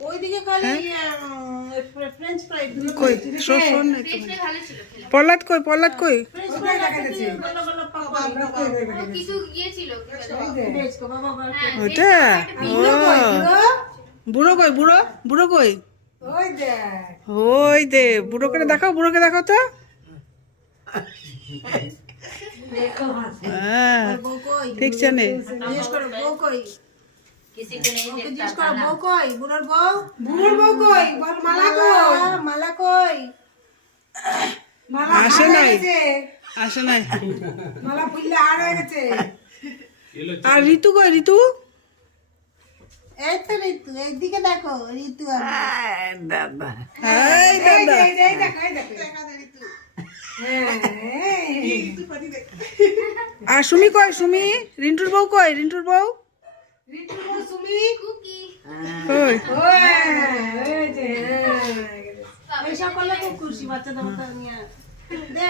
ওইদিকে খালি French fry কই শোন পল্লাদ কই পল্লাদ কই ফ্রেঞ্চ ফ্রাই দেখা যাচ্ছে কিছু গিয়েছিল ওইটা বুড়ো কই বুড়ো বুড়ো কই ওই দেখ ওই দে বুড়োকে দেখাও তো হ্যাঁ বউ কই ঠিক জানে জিজ্ঞেস করো বউ কই किसी को नहीं ওকে देखता জিজ্ঞেস করো বউ কই বুড়োর বউ কই বল মালা কই আসে নাই আসে নাই মালা ফুললে হার হয়ে গেছে আর ঋতু কই ঋতু এই তো ঋতু এইদিকে দেখো ঋতু এই দাদা এই দেখো ঋতু হ্যাঁ আর সুমি কই সুমি রিন্টুর বউ কই রিন্টুর বউ ঋতুর বউ সুমি कुकी কই ওই যে এইসব করলে খুব খুশি বাচ্চাদের মতো নিয়ে দে